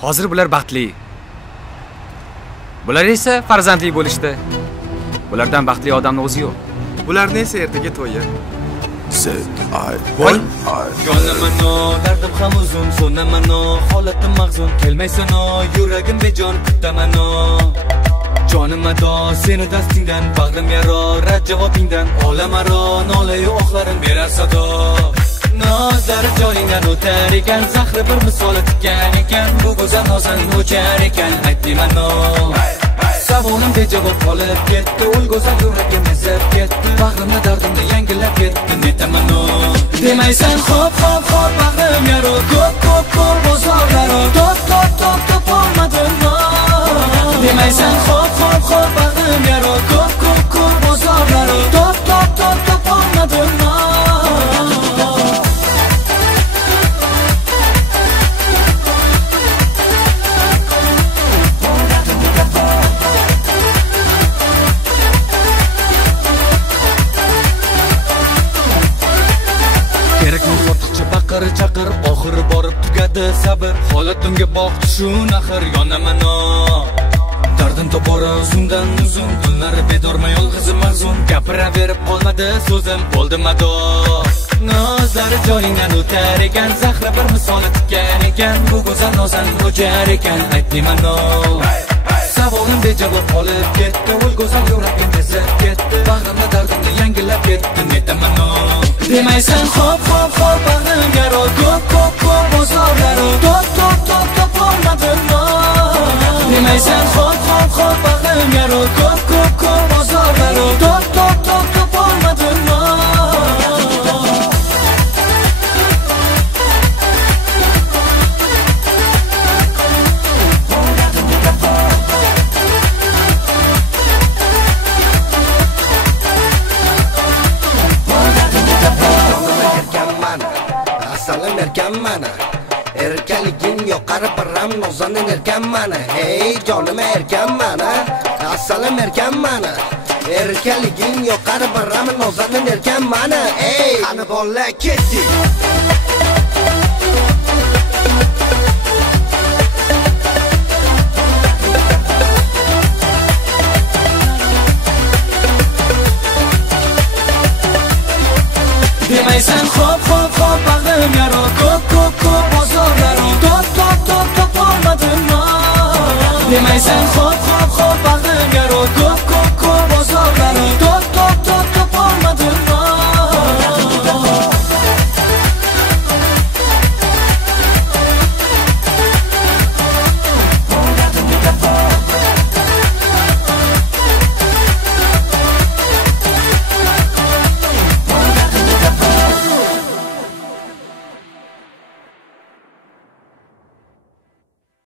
Hozir bular baxtli. Bular esa farzandli bo'lishdi. Bulardan baxtli odamning o'zi yo'q. Bularni esa ertaga to'yi. Voy. Yo'lamano, dardim ham uzun, so'namano, holatim mag'zun, kelmaysano, yuragim bejon kutamano. Jonim ado, seni dastingdan, bag'rim yaro, rad javobingdan, olamaro, nolayu oqlarim berar sado. Nozlari joyingdan o'tar ekan, zahri bir misoli tikkan ekan, bu go'zal nozaning o'char ekan, aytdimano. Savolim bejavob qolib ketdi, ul go'zal yuragim ezib ketdi, bag'rimda dardimni yangilab ketdi, netamano. Demaysan hop hop hop, bag'rim yaro, ko'p ko'p ko'p bozorlaro, top olmadim no. Demaysan hop hop hop, bag'rim yaro, ko'p ko'p ko'p bozorlaro, top olmadim no. Chaqir oxiri borib tugadi sabr, holatimga boqdi shu naxir, yonamano. Dardim topora uzundan uzun, tunlari bedorma yolg'izim mahzun, gapiraverib qolmadi so'zim, bo'ldi mado. Nozlari joyingdan o'tar ekan, zahri bir misoli tikkan ekan, bu go'zal nozaning o'char ekan, aytdimano. Savolim bejavob qolib ketdi, ul go'zal yuragim ezib ketdi, bag'rimda dardimni yangilab ketdi, netamano. Demaysan hop hop hop, bag'rim yaro, ko'p ko'p ko'p bozorlaro, top olmadim no. Demaysan hop hop hop, bag'rim yaro, ko'p ko'p ko'p bozorlaro, top olmadim no. Erkaligim yoqari param, nozanin erkan mana. Hey jonim erkan mana, assalom erkan mana. Erkaligim yoqari param, nozanin erkan mana. Hey qani bolla ketdik. Demaysan hop hop hop, bag'rim yaro, ko'p ko'p ko'p bozorlaro, top olmadim no. Demaysan hop hop hop, bag'rim yaro, ko'p ko'p ko'p bozorlaro,